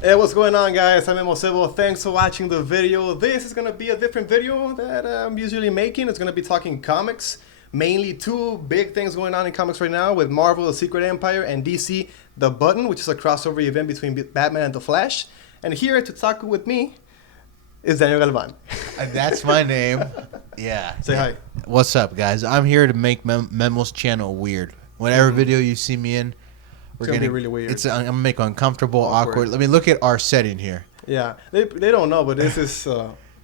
Hey, what's going on, guys? I'm Emosivo. Thanks for watching the video. This is going to be a different video that I'm usually making. It's going to be talking comics. Mainly two big things going on in comics right now with Marvel, The Secret Empire, and DC, The Button, which is a crossover event between Batman and The Flash. And here to talk with me is Daniel Galvan. That's my name. Yeah. Say hi. What's up, guys? I'm here to make Memo's channel weird. Whatever video you see me in, It's gonna be really weird. I'm gonna make uncomfortable, awkward. Let me look at our setting here. Yeah, they don't know, but this is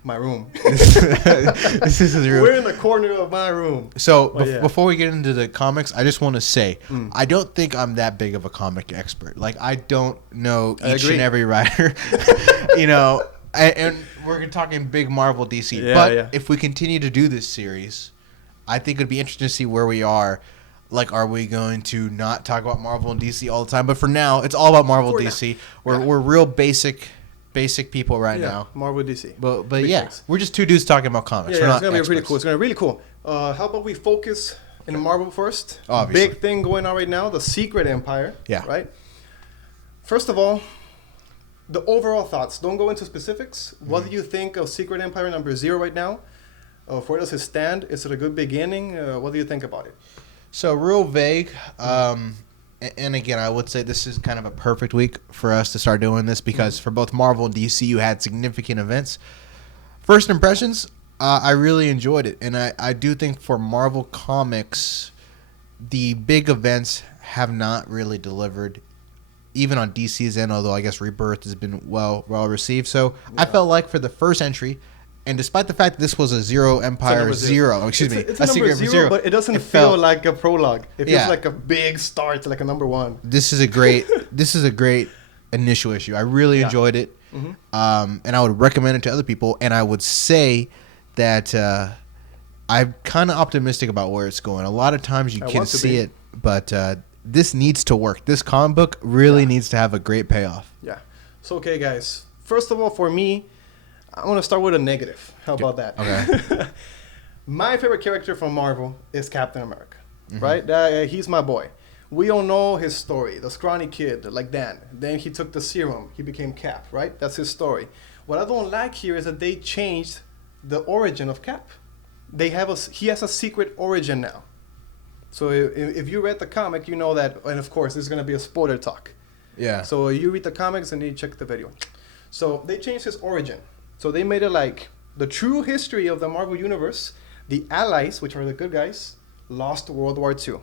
my room. This is the room. We're in the corner of my room. So before we get into the comics, I just want to say I don't think I'm that big of a comic expert. Like I don't know each and every writer, you know. And we're talking big Marvel DC. But if we continue to do this series, I think it'd be interesting to see where we are. Like, are we going to not talk about Marvel and DC all the time? But for now, it's all about Marvel and DC. We're real basic people right now. Marvel DC. But we're just two dudes talking about comics. Yeah, it's going to be pretty cool. It's going to be really cool. How about we focus in Marvel first? Obviously. Big thing going on right now, the Secret Empire. Yeah. Right? First of all, the overall thoughts. Don't go into specifics. What do you think of Secret Empire number 0 right now? Where does it stand? Is it a good beginning? What do you think about it? So real vague. And again, I would say this is kind of a perfect week for us to start doing this because for both Marvel and DC, you had significant events. First impressions, I really enjoyed it. And I do think for Marvel Comics, the big events have not really delivered, even on DC's end, although I guess Rebirth has been well received. So I felt like for the first entry, and despite the fact that this was a Zero Empire Zero, excuse me, it's a number zero, but it doesn't feel like a prologue. It feels like a big start, like a number 1. This is a great initial issue. I really enjoyed it, and I would recommend it to other people. And I would say that I'm kind of optimistic about where it's going. A lot of times you can see it, but this needs to work. This comic book really needs to have a great payoff. Yeah. So okay, guys. First of all, for me, I want to start with a negative. How about that? Okay. My favorite character from Marvel is Captain America, right? He's my boy. We all know his story. The scrawny kid, like Dan. Then he took the serum. He became Cap, right? That's his story. What I don't like here is that they changed the origin of Cap. He has a secret origin now. So if you read the comic, you know that, and of course, this is going to be a spoiler talk. Yeah. So you read the comics and you check the video. So they changed his origin. So they made it like the true history of the Marvel Universe. The Allies, which are the good guys, lost World War II.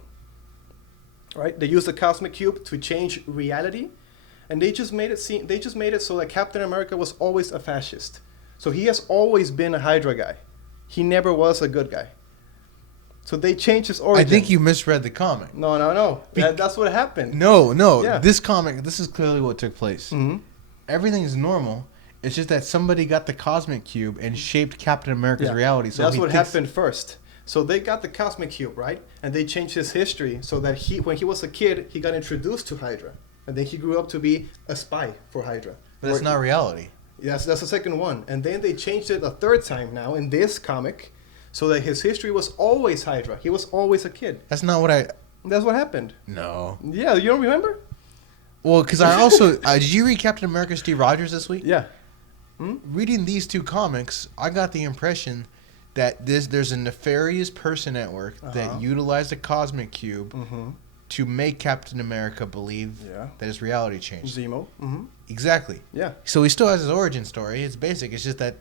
Right? They used the Cosmic Cube to change reality, and they just made it so that Captain America was always a fascist. So he has always been a Hydra guy. He never was a good guy. So they changed his origin. I think you misread the comic. No. That's what happened. No. Yeah. This is clearly what took place. Everything is normal. It's just that somebody got the Cosmic Cube and shaped Captain America's reality. So that's what happened first. So they got the Cosmic Cube, right? And they changed his history so that when he was a kid, he got introduced to Hydra. And then he grew up to be a spy for Hydra. But that's not reality. Yes, that's the second one. And then they changed it a third time now in this comic so that his history was always Hydra. He was always a kid. That's not what That's what happened. No. Yeah, you don't remember? Well, because I also... did you read Captain America Steve Rogers this week? Yeah. Reading these two comics, I got the impression that there's a nefarious person at work that utilized the Cosmic Cube to make Captain America believe that his reality changed. Zemo. Exactly. Yeah. So he still has his origin story. It's basic. It's just that,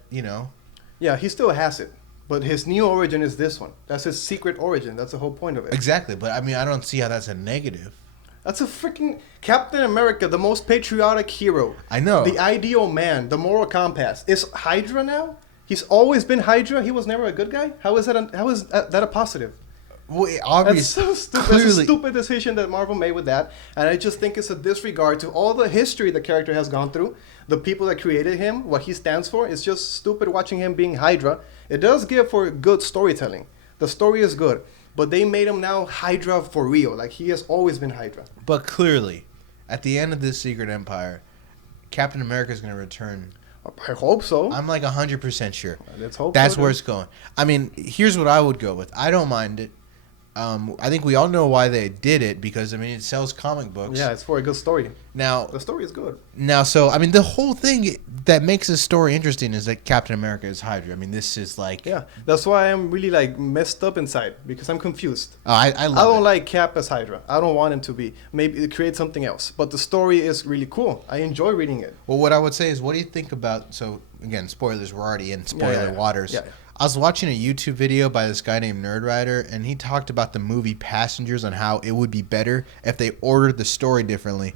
Yeah, he still has it. But his new origin is this one. That's his secret origin. That's the whole point of it. Exactly. But, I mean, I don't see how that's a negative. That's a freaking Captain America, the most patriotic hero. I know. The ideal man, the moral compass. Is Hydra now? He's always been Hydra. He was never a good guy. How is that a positive? Well, obviously, that's so stupid. Clearly. That's a stupid decision that Marvel made with that, and I just think it's a disregard to all the history the character has gone through, the people that created him, what he stands for. It's just stupid watching him being Hydra. It does give for good storytelling. The story is good. But they made him now Hydra for real. Like, he has always been Hydra. But clearly, at the end of this Secret Empire, Captain America is going to return. I hope so. I'm like 100% sure. Let's hope That's so, where it's going. I mean, here's what I would go with. I don't mind it. I think we all know why they did it because, I mean, it sells comic books. Yeah, it's for a good story. Now, The story is good. Now, so, I mean, the whole thing that makes this story interesting is that Captain America is Hydra. I mean, this is like... Yeah, that's why I'm really, like, messed up inside, because I'm confused. Oh, I I love don't it. like Cap as Hydra. I don't want him to be. Maybe create something else. But the story is really cool. I enjoy reading it. Well, what I would say is, what do you think about... So, again, spoilers, we're already in spoiler waters. Yeah. I was watching a YouTube video by this guy named Nerdwriter, and he talked about the movie Passengers on how it would be better if they ordered the story differently.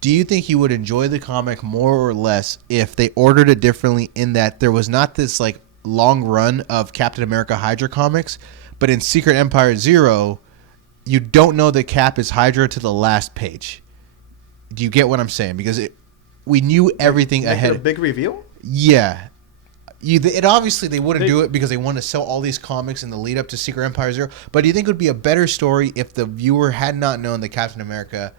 Do you think you would enjoy the comic more or less if they ordered it differently in that there was not this like long run of Captain America Hydra comics, but in Secret Empire 0, you don't know that Cap is Hydra to the last page? Do you get what I'm saying? Because we knew everything ahead. A big reveal? Yeah. It obviously they wouldn't do it because they want to sell all these comics in the lead up to Secret Empire 0. But do you think it would be a better story if the viewer had not known that Captain America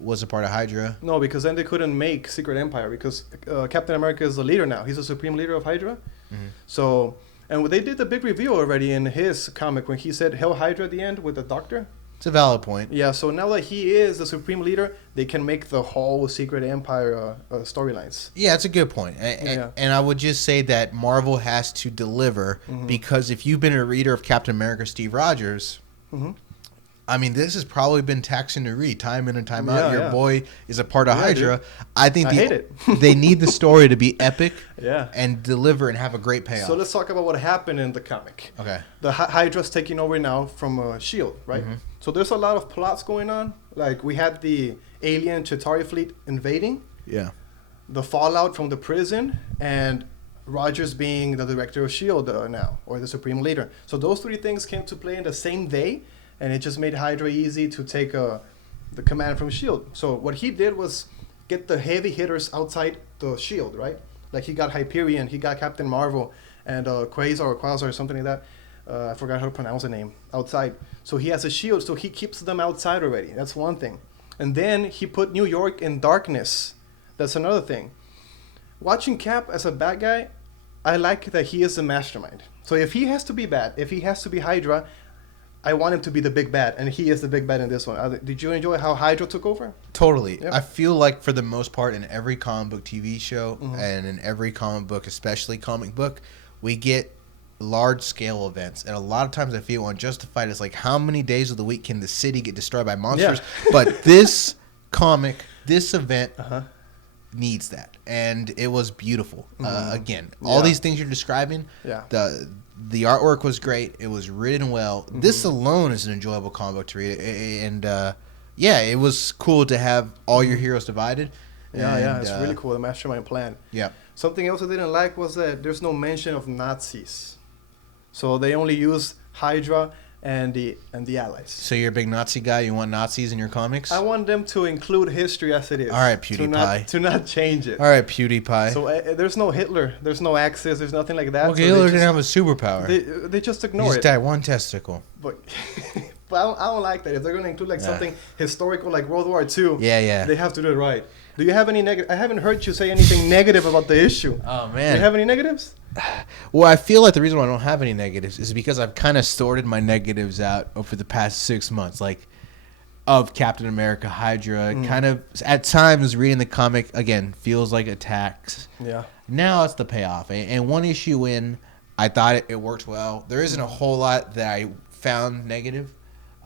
was a part of Hydra? No, because then they couldn't make Secret Empire because Captain America is the leader now. He's the supreme leader of Hydra. Mm-hmm. So, and they did the big reveal already in his comic when he said Hell Hydra at the end with the Doctor. It's a valid point. Yeah, so now that he is the supreme leader, they can make the whole Secret Empire storylines. Yeah, it's a good point. And I would just say that Marvel has to deliver because if you've been a reader of Captain America Steve Rogers, I mean, this has probably been taxing to read time in and time out. Your boy is a part of Hydra. Dude. I think I hate it. they need the story to be epic Yeah. and deliver and have a great payoff. So let's talk about what happened in the comic. Okay. The Hydra's taking over now from S.H.I.E.L.D., right? So there's a lot of plots going on. Like, we had the alien Chitauri fleet invading. Yeah. The fallout from the prison, and Rogers being the director of S.H.I.E.L.D. Now, or the supreme leader. So those three things came to play in the same day, and it just made Hydra easy to take the command from S.H.I.E.L.D. So what he did was get the heavy hitters outside the S.H.I.E.L.D., right? Like, he got Hyperion, he got Captain Marvel, and Quasar or something like that. I forgot how to pronounce the name. Outside. So he has a shield, so he keeps them outside already. That's one thing. And then he put New York in darkness. That's another thing. Watching Cap as a bad guy, I like that he is the mastermind. So if he has to be bad, if he has to be Hydra, I want him to be the big bad, and he is the big bad in this one. Did you enjoy how Hydra took over? Totally. Yep. I feel like for the most part in every comic book TV show and in every comic book, especially comic book, we get large scale events. And a lot of times I feel unjustified. It's like, how many days of the week can the city get destroyed by monsters? Yeah. But this comic, this event needs that. And it was beautiful. Again, all these things you're describing, the artwork was great. It was written well. This alone is an enjoyable comic book to read. And it was cool to have all your heroes divided. Yeah, it's really cool. The mastermind plan. Yeah. Something else I didn't like was that there's no mention of Nazis. So they only use Hydra and the Allies. So you're a big Nazi guy? You want Nazis in your comics? I want them to include history as it is. All right, PewDiePie. To not change it. All right, PewDiePie. So there's no Hitler. There's no Axis. There's nothing like that. Okay, so Hitler didn't have a superpower. They just He ignore just it. had one testicle. But I don't like that. If they're going to include like something historical like World War II, they have to do it right. Do you have any negative? I haven't heard you say anything negative about the issue. Oh, man. Do you have any negatives? Well, I feel like the reason why I don't have any negatives is because I've kind of sorted my negatives out over the past 6 months, like of Captain America, Hydra. Kind of at times reading the comic again feels like attacks. Yeah. Now it's the payoff, and one issue in, I thought it worked well. There isn't a whole lot that I found negative.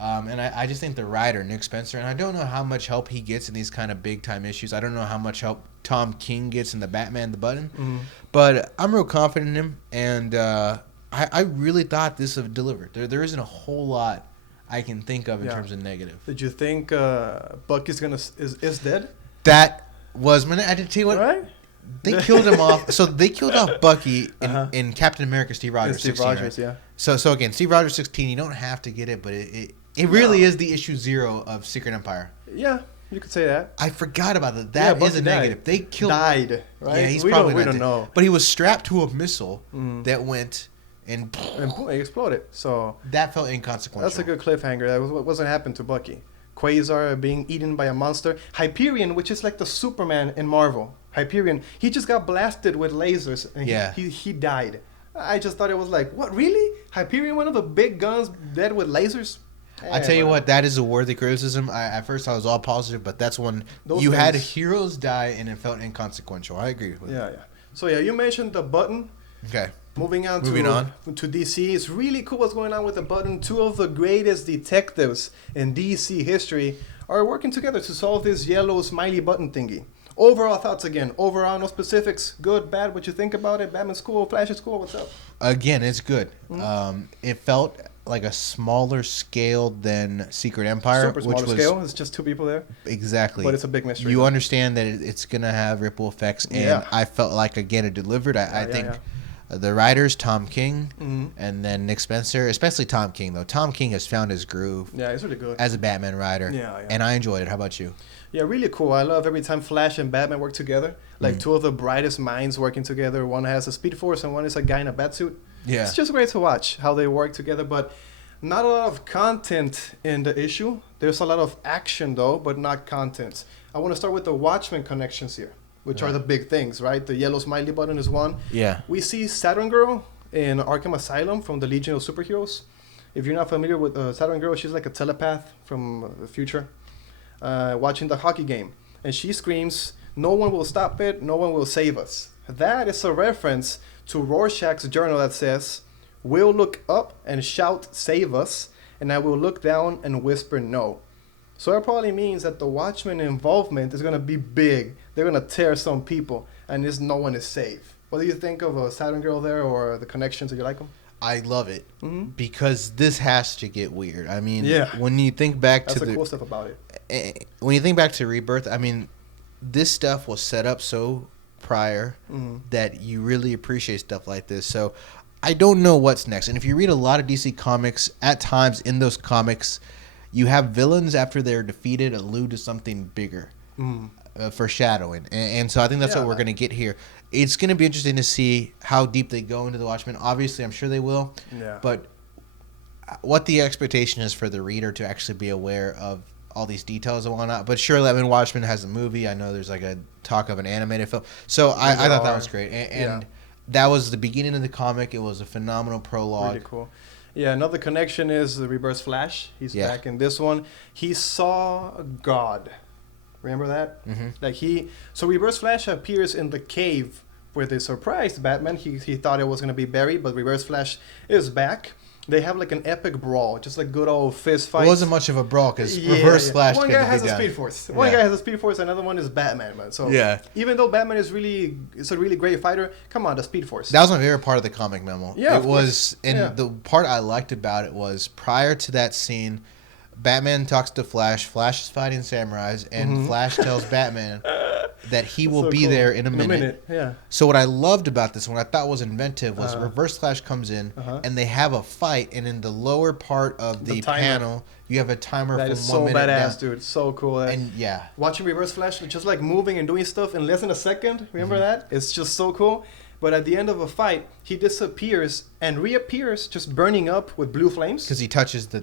And I just think the writer, Nick Spencer, and I don't know how much help he gets in these kind of big-time issues. I don't know how much help Tom King gets in the Batman the Button. But I'm real confident in him, and I really thought this would deliver. There isn't a whole lot I can think of in terms of negative. Did you think Bucky's is dead? That was... I did tell you what... Right? They killed him off. So they killed off Bucky in Captain America Steve Rogers 16. Rogers, right? So again, Steve Rogers 16, you don't have to get it, but it really is the issue 0 of Secret Empire. Yeah, you could say that. I forgot about that. That is a negative. They killed... Died, right? Yeah, he's we probably don't not dead. know. But he was strapped to a missile that went and boom, it exploded. So that felt inconsequential. that's a good cliffhanger. That wasn't happened to Bucky. Quasar being eaten by a monster. Hyperion, which is like the Superman in Marvel. Hyperion, he just got blasted with lasers and he died. I just thought it was like, what, really? Hyperion, one of the big guns, dead with lasers? I tell you what, that is a worthy criticism. At first I was all positive, but that's when you had heroes die and it felt inconsequential. I agree with yeah. So yeah, you mentioned the button. Okay. Moving on to DC, it's really cool what's going on with the button. Two of the greatest detectives in DC history are working together to solve this yellow smiley button thingy. Overall thoughts again. Overall, no specifics. Good, bad. What you think about it? Batman's cool. Flash is cool. What's up? Again, it's good. It felt like a smaller scale than Secret Empire. Super smaller scale. It's just two people there. Exactly. But it's a big mystery. You understand that it's going to have ripple effects. And I felt like, again, it delivered. I think the writers, Tom King, and then Nick Spencer, especially Tom King, though. Tom King has found his groove. Yeah, he's really good. As a Batman writer. Yeah. And I enjoyed it. How about you? Yeah, really cool. I love every time Flash and Batman work together. Like two of the brightest minds working together. One has a Speed Force and one is a guy in a batsuit. Yeah. It's just great to watch how they work together, but not a lot of content in the issue. There's a lot of action, though, but not content. I want to start with the Watchmen connections here, which are the big things, right? The yellow smiley button is one. Yeah. We see Saturn Girl in Arkham Asylum from the Legion of Superheroes. If you're not familiar with Saturn Girl, she's like a telepath from the future. Watching the hockey game, and she screams, "No one will stop it, no one will save us." That is a reference to Rorschach's journal that says, "We'll look up and shout, 'Save us,' and I will look down and whisper no." So that probably means that the Watchmen involvement is going to be big. They're going to tear some people, and no one is safe. What do you think of a Saturn Girl there, or the connections? Do you like them? I love it because this has to get weird. I mean, Yeah. when you think back That's to the cool stuff about it. When you think back to Rebirth, I mean, this stuff was set up so prior that you really appreciate stuff like this. So I don't know what's next. And if you read a lot of DC comics, at times in those comics, you have villains after they're defeated allude to something bigger, foreshadowing. And so I think that's what we're going to get here. It's going to be interesting to see how deep they go into the Watchmen. Obviously, I'm sure they will. Yeah. But what the expectation is for the reader to actually be aware of all these details and whatnot. But surely, I mean, Watchmen has a movie. I know there's like a talk of an animated film. So I thought that was great. And that was the beginning of the comic. It was a phenomenal prologue. Really cool. Yeah, another connection is the Reverse Flash. He's back in this one. He saw God. Remember that? So Reverse Flash appears in the cave where they surprised Batman. He thought it was going to be buried, but Reverse Flash is back. They have like an epic brawl, just like good old fist fight. It wasn't much of a brawl because Reverse Flash. One guy has a Speed Force. One guy has a Speed Force. Another one is Batman, man. So even though Batman is a really great fighter, come on, the Speed Force. That was my favorite part of the comic memo. Yeah, it was, and the part I liked about it was prior to that scene, Batman talks to Flash. Flash is fighting samurais, and Flash tells Batman that he will be there in a minute. Yeah. So what I loved about this, what I thought was inventive, was Reverse Flash comes in, and they have a fight, and in the lower part of the panel, you have a timer that from is 1 so minute badass, down. dude. So cool. And watching Reverse Flash, just like moving and doing stuff in less than a second. Remember that? It's just so cool. But at the end of a fight, he disappears and reappears, just burning up with blue flames. Because he touches the.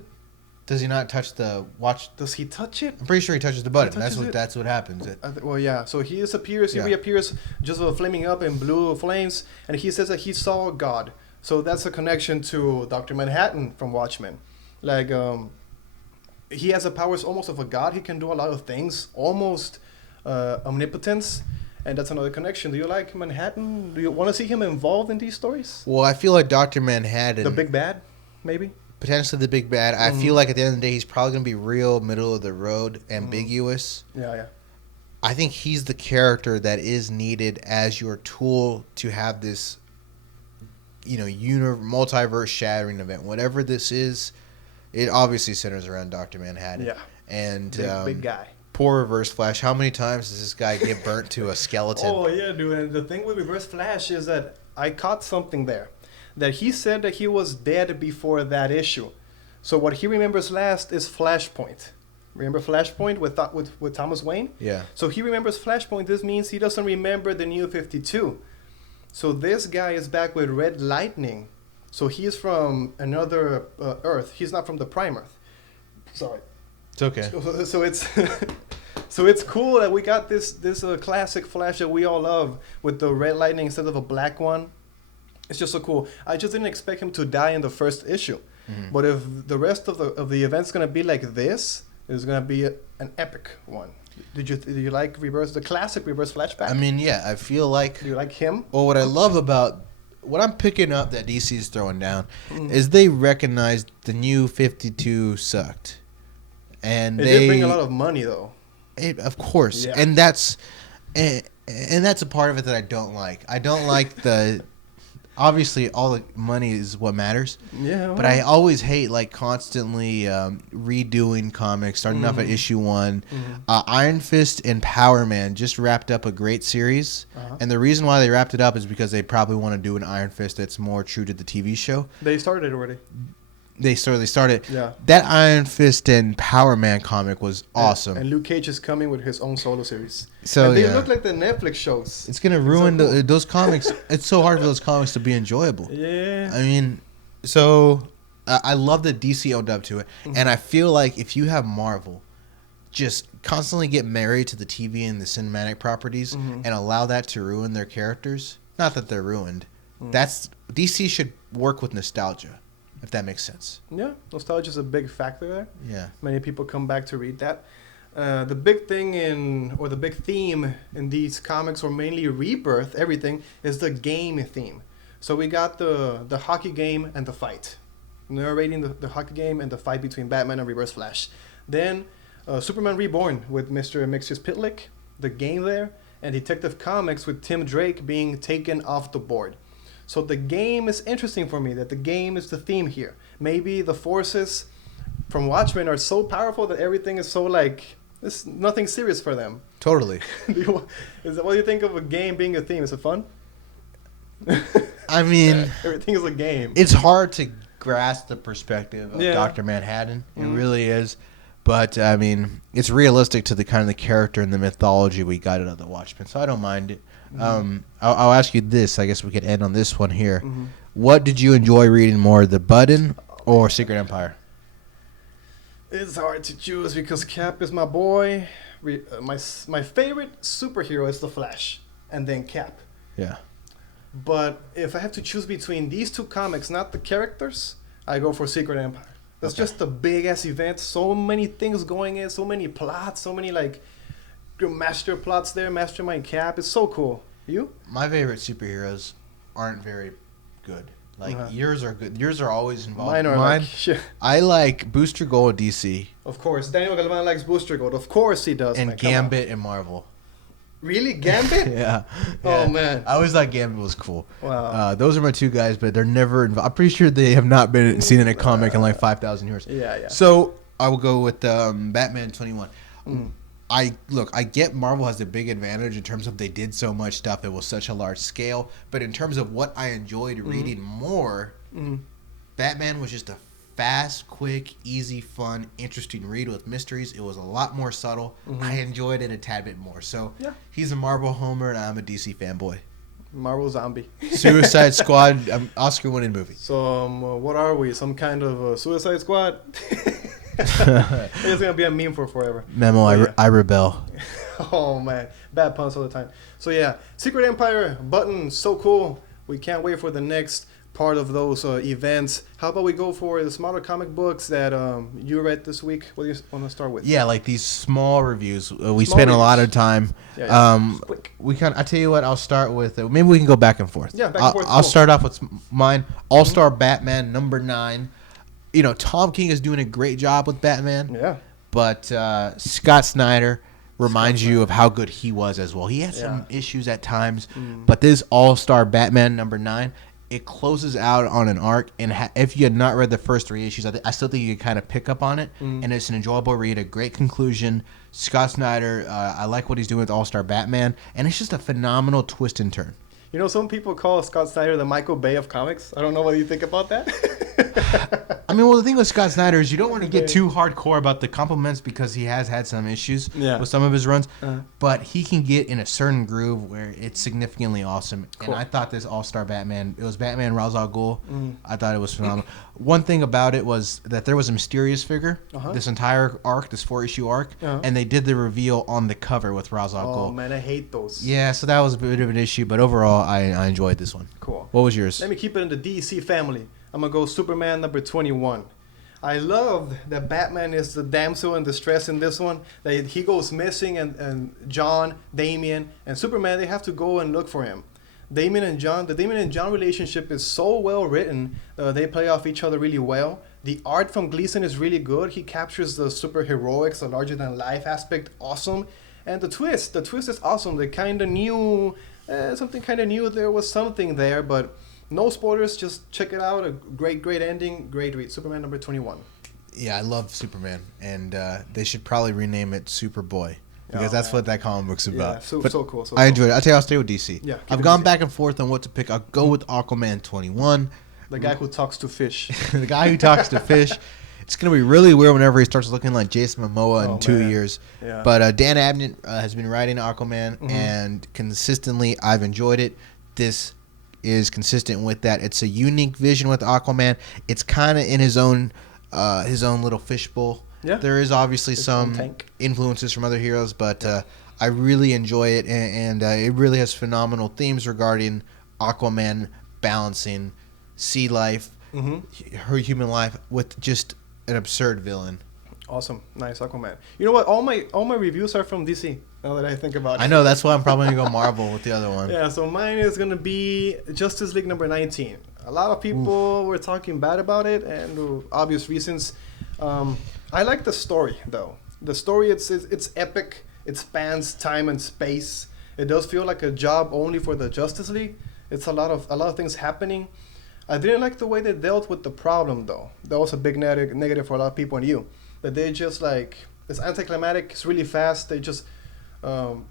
Does he not touch the watch? Does he touch it? I'm pretty sure he touches the button. That's what happens. Well, yeah. So he disappears. He reappears, just flaming up in blue flames, and he says that he saw God. So that's a connection to Dr. Manhattan from Watchmen. Like, he has the powers almost of a god. He can do a lot of things, almost omnipotence. And that's another connection. Do you like Manhattan? Do you want to see him involved in these stories? Well, I feel like Dr. Manhattan. The big bad, maybe? Potentially the big bad. I feel like at the end of the day, he's probably going to be real middle of the road, ambiguous. Yeah. I think he's the character that is needed as your tool to have this, multiverse shattering event. Whatever this is, it obviously centers around Dr. Manhattan. Yeah. And big guy. Poor Reverse Flash. How many times does this guy get burnt to a skeleton? Oh, yeah, dude. And the thing with Reverse Flash is that I caught something there. That he said that he was dead before that issue. So what he remembers last is Flashpoint. Remember Flashpoint with Thomas Wayne? Yeah. So he remembers Flashpoint. This means he doesn't remember the New 52. So this guy is back with Red Lightning. So he's from another Earth. He's not from the Prime Earth. Sorry. It's okay. So it's so it's cool that we got this classic Flash that we all love with the Red Lightning instead of a black one. It's just so cool. I just didn't expect him to die in the first issue. But if the rest of the event's gonna be like this, it's gonna be an epic one. Did you like the classic Reverse Flashback? I mean, yeah, I feel like. Do you like him? Well, what I love about what I'm picking up that DC is throwing down is they recognized the new 52 sucked, and It did bring a lot of money though. Of course, and that's a part of it that I don't like. I don't like the. Obviously, all the money is what matters. Yeah. Well. But I always hate like constantly redoing comics, starting off at issue 1. Iron Fist and Power Man just wrapped up a great series, and the reason why they wrapped it up is because they probably want to do an Iron Fist that's more true to the TV show. They started it already. They started. Yeah. That Iron Fist and Power Man comic was awesome. And Luke Cage is coming with his own solo series. So and they look like the Netflix shows. It's gonna ruin those comics. It's so hard for those comics to be enjoyable. Yeah. I mean, so I love that DC owned up to it, and I feel like if you have Marvel, just constantly get married to the TV and the cinematic properties, and allow that to ruin their characters. Not that they're ruined. That's DC should work with nostalgia. If that makes sense. Yeah, nostalgia is a big factor there. Yeah. Many people come back to read that. The big thing the big theme in these comics, or mainly Rebirth, everything, is the game theme. So we got the hockey game and the fight. Narrating the hockey game and the fight between Batman and Reverse Flash. Then Superman Reborn with Mr. Mixius Pitlick, the game there, and Detective Comics with Tim Drake being taken off the board. So the game is interesting for me, that the game is the theme here. Maybe the forces from Watchmen are so powerful that everything is so like, it's nothing serious for them. Totally. What do you think of a game being a theme? Is it fun? I mean, everything is a game. It's hard to grasp the perspective of Dr. Manhattan. It really is. But, I mean, it's realistic to the kind of the character and the mythology we got out of the Watchmen, so I don't mind it. I'll ask you this. I guess we could end on this one here. What did you enjoy reading more, The Button or Secret Empire? It's hard to choose because Cap is my boy. My favorite superhero is the Flash, and then Cap. Yeah. But if I have to choose between these two comics, not the characters, I go for Secret Empire. That's just a big ass event. So many things going in, so many plots, so many like master plots there. Mastermind Cap. It's so cool. You? My favorite superheroes aren't very good. Like yours are good. Yours are always involved. Mine are like shit. I like Booster Gold DC. Of course, Daniel Galvan likes Booster Gold. Of course he does. And Gambit and Marvel. Really, Gambit? Yeah. Oh man. I always thought Gambit was cool. Wow. Those are my two guys, but they're never involved. I'm pretty sure they have not been seen in a comic in like 5,000 years. Yeah. So I will go with Batman 21. I get Marvel has a big advantage in terms of they did so much stuff. It was such a large scale. But in terms of what I enjoyed reading more, Batman was just a fast, quick, easy, fun, interesting read with mysteries. It was a lot more subtle. I enjoyed it a tad bit more. So he's a Marvel homer and I'm a DC fanboy. Marvel zombie. Suicide Squad, Oscar-winning movie. So what are we? Some kind of Suicide Squad? It's gonna be a meme for forever. Memo, I rebel. Oh man, bad puns all the time. So yeah, Secret Empire button, so cool. We can't wait for the next part of those events. How about we go for the smaller comic books that you read this week? What do you want to start with? Yeah, like these small reviews. We spent a lot of time. We I tell you what, I'll start with. Maybe we can go back and forth. Yeah, back and forth. I'll start off with mine. All-Star Batman #9. You know, Tom King is doing a great job with Batman. Yeah. But Scott Snyder reminds you of how good he was as well. He had some issues at times, but this All-Star Batman #9, it closes out on an arc. And if you had not read the first 3 issues, I still think you can kind of pick up on it. And it's an enjoyable read, a great conclusion. Scott Snyder, I like what he's doing with All-Star Batman, and it's just a phenomenal twist and turn. You know, some people call Scott Snyder the Michael Bay of comics. I don't know what you think about that. I mean, well, the thing with Scott Snyder is you don't want to get too hardcore about the compliments because he has had some issues with some of his runs. But he can get in a certain groove where it's significantly awesome. Cool. And I thought this All-Star Batman, it was Batman Ra's al Ghul. I thought it was phenomenal. One thing about it was that there was a mysterious figure this entire arc, this 4-issue arc, and they did the reveal on the cover with Ra's al Ghul. Oh, man, I hate those. Yeah, so that was a bit of an issue. But overall, I enjoyed this one. Cool. What was yours? Let me keep it in the DC family. I'm going to go Superman number 21. I love that Batman is the damsel in distress in this one. That he goes missing, and John, Damian, and Superman, they have to go and look for him. The Damian and John relationship is so well written. They play off each other really well. The art from Gleason is really good. He captures the superheroics, the larger than life aspect, awesome. And the twist is awesome. They kind of knew something kind of new. There was something there, but no spoilers. Just check it out. A great ending. Great read. Superman number 21. Yeah, I love Superman, and they should probably rename it Superboy. Because that's what that comic book's about. Yeah, so cool. I enjoyed it. I'll tell you, I'll stay with DC. Yeah, I've gone back and forth on what to pick. I'll go with Aquaman 21. The guy who talks to fish. The guy who talks to fish. It's going to be really weird whenever he starts looking like Jason Momoa in 2 years. Yeah. But Dan Abnett has been writing Aquaman, and consistently I've enjoyed it. This is consistent with that. It's a unique vision with Aquaman. It's kind of in his own little fishbowl. Yeah. There is obviously some influences from other heroes, but I really enjoy it, and it really has phenomenal themes regarding Aquaman balancing sea life, her human life, with just an absurd villain. Awesome. Nice, Aquaman. You know what? All my reviews are from DC, now that I think about it. I know, that's why I'm probably going to go Marvel with the other one. Yeah, so mine is going to be Justice League number 19. A lot of people were talking bad about it, and for obvious reasons. I like the story, though. The story, it's epic. It spans time and space. It does feel like a job only for the Justice League. It's a lot of things happening. I didn't like the way they dealt with the problem, though. That was a big negative for a lot of people, and you. That they just it's anticlimactic. It's really fast. They just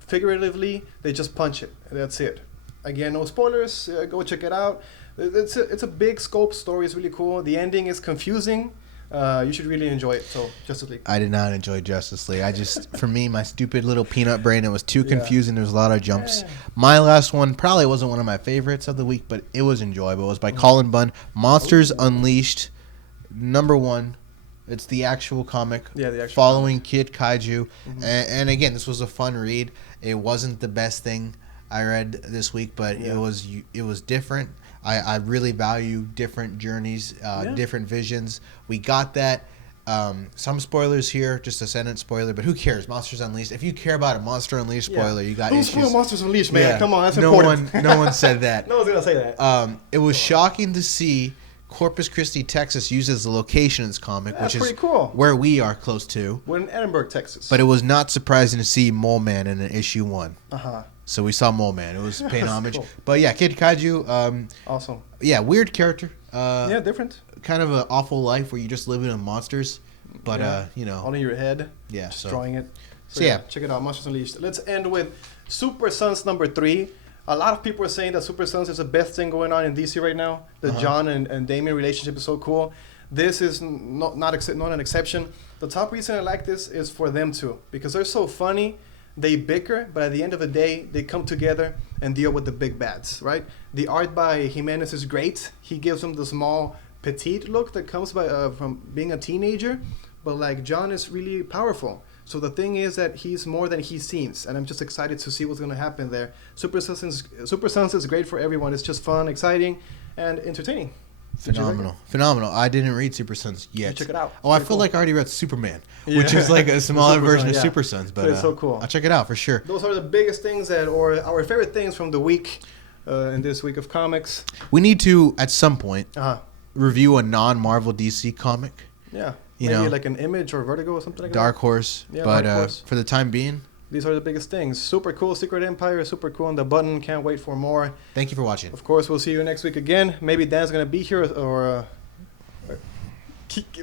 figuratively they just punch it. And that's it. Again, no spoilers. Go check it out. It's a big scope story. It's really cool. The ending is confusing. You should really enjoy it. So, Justice League. I did not enjoy Justice League. For me, my stupid little peanut brain, it was too confusing. There was a lot of jumps. Yeah. My last one probably wasn't one of my favorites of the week, but it was enjoyable. It was by Colin Bunn. Monsters Unleashed, number 1. It's the actual comic following Kid Kaiju. And again, this was a fun read. It wasn't the best thing I read this week, but it was different. I really value different journeys, different visions. We got that. Some spoilers here, just a sentence spoiler, but who cares? Monsters Unleashed. If you care about a Monster Unleashed spoiler, you got issues. Don't spoil Monsters Unleashed, man. Yeah. Come on, that's important. No one said that. No one's going to say that. It was shocking to see Corpus Christi, Texas used as the location in this comic, which is cool. Where we are close to. We're in Edinburgh, Texas. But it was not surprising to see Mole Man in issue 1. So we saw Mole Man. It was paying homage. Cool. But yeah, Kid Kaiju. Awesome. Yeah, weird character. Different. Kind of an awful life where you're just living in monsters. But, all in your head. Yeah. Destroying it. So yeah. Check it out. Monsters Unleashed. Let's end with Super Sons number 3. A lot of people are saying that Super Sons is the best thing going on in DC right now. The John and Damian relationship is so cool. This is not an exception. The top reason I like this is for them two. Because they're so funny. They bicker, but at the end of the day, they come together and deal with the big bads, right? The art by Jimenez is great. He gives them the small, petite look that comes from being a teenager. But John is really powerful. So the thing is that he's more than he seems, and I'm just excited to see what's going to happen there. Super Sons is great for everyone. It's just fun, exciting, and entertaining. Phenomenal. I didn't read Super Sons yet. You check it out. I feel like I already read Superman, which is like a smaller version of Super Sons. But it's so cool. I'll check it out for sure. Those are the biggest things or our favorite things from the week in this week of comics. We need to, at some point, review a non-Marvel DC comic. Yeah. Maybe like an Image or Vertigo or something like Dark Horse. Yeah, but Dark Horse. For the time being, these are the biggest things. Super cool Secret Empire, super cool on the button. Can't wait for more. Thank you for watching. Of course, we'll see you next week again. Maybe Dan's going to be here or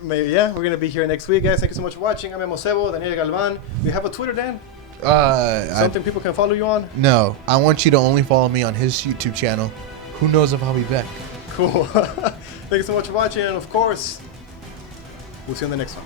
maybe, we're going to be here next week, guys. Thank you so much for watching. I'm Emosebo, Daniel Galvan. We have a Twitter, Dan? Something people can follow you on? No. I want you to only follow me on his YouTube channel. Who knows if I'll be back. Cool. Thank you so much for watching. And, of course, we'll see you on the next one.